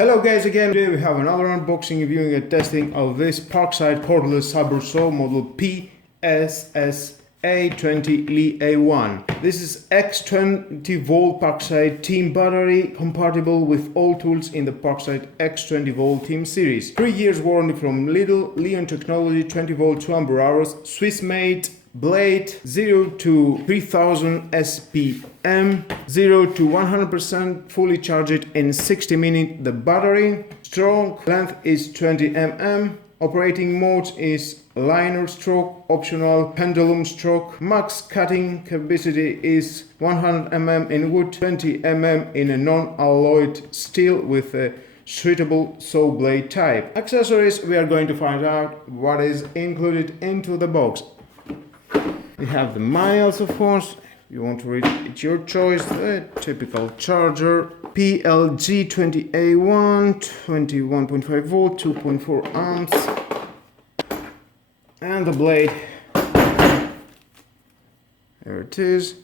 Hello guys again, today we have another unboxing, reviewing and testing of this Parkside Cordless Sabre saw model PSSA 20 Li-A1. This is X20 volt Parkside team battery, compatible with all tools in the Parkside X20 volt team series. 3 years warranty from Lidl, Leon Technology, 20 volt 2 ampere hours, Swiss made blade, 0 to 3000 SPM, 0 to 100% fully charged in 60 minutes. The battery stroke length is 20 mm. Operating mode is liner stroke, optional pendulum stroke. Max cutting capacity is 100 mm in wood, 20 mm in a non-alloyed steel with a suitable saw blade type. Accessories, we are going to find out what is included into the box. We have the manuals, of course. If you want to read it, it's your choice. The typical charger, PLG20A1, 21.5 volt, 2.4 amps, and the blade. There it is.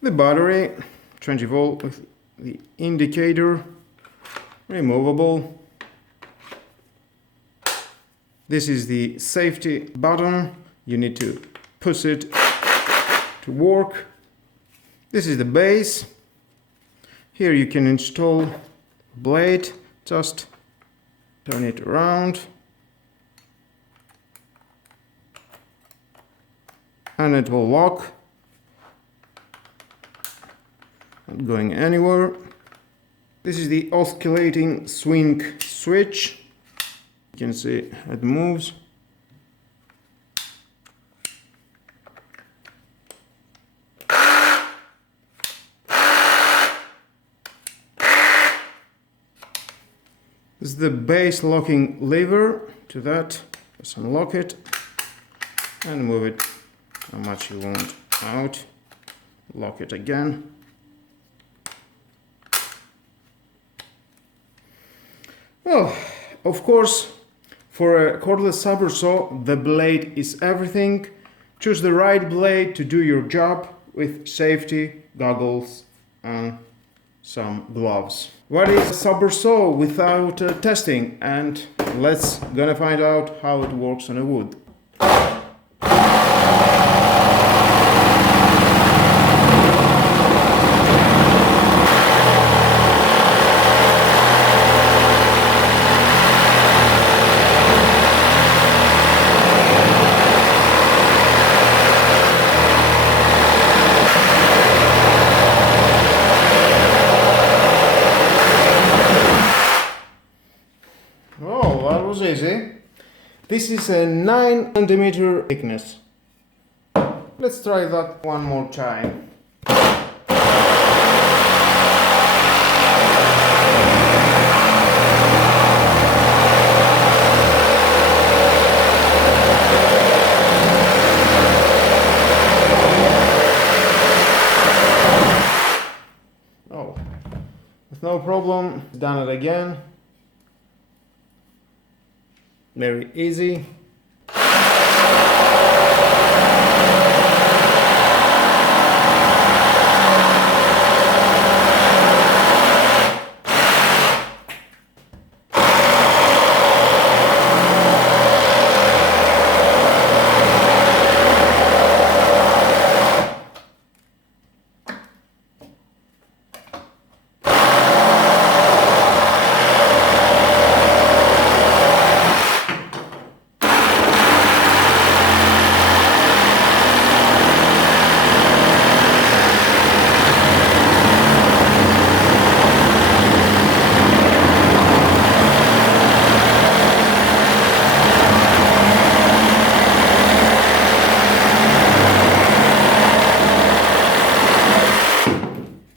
The battery, 20 volt with the indicator, removable. This is the safety button. You need to push it to work. This is the base. Here you can install blade. Just turn it around and it will lock. Not going anywhere. This is the oscillating swing switch. You can see it moves. This is the base locking lever. To that, just unlock it and move it how much you want out. Lock it again. Well, of course, for a cordless sabre saw, the blade is everything. Choose the right blade to do your job with safety, goggles and some gloves. What is a sabre saw without testing? And let's gonna find out how it works on a wood. Oh, that was easy. This is a 9 cm thickness. Let's try that one more time. Oh, with no problem, done it again. Very easy.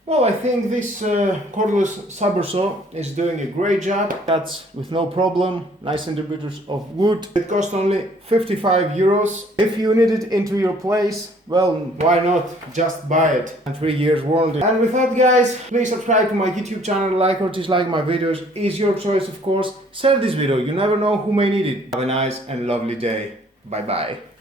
Well, I think this cordless sabre saw is doing a great job. Cuts with no problem, nice centimeters of wood. It cost only 55 euros. If you need it into your place, well, why not just buy it? And 3 years warranty. And with that, guys, please subscribe to my YouTube channel, like or dislike my videos. Is your choice, of course. Share this video, you never know who may need it. Have a nice and lovely day. Bye bye.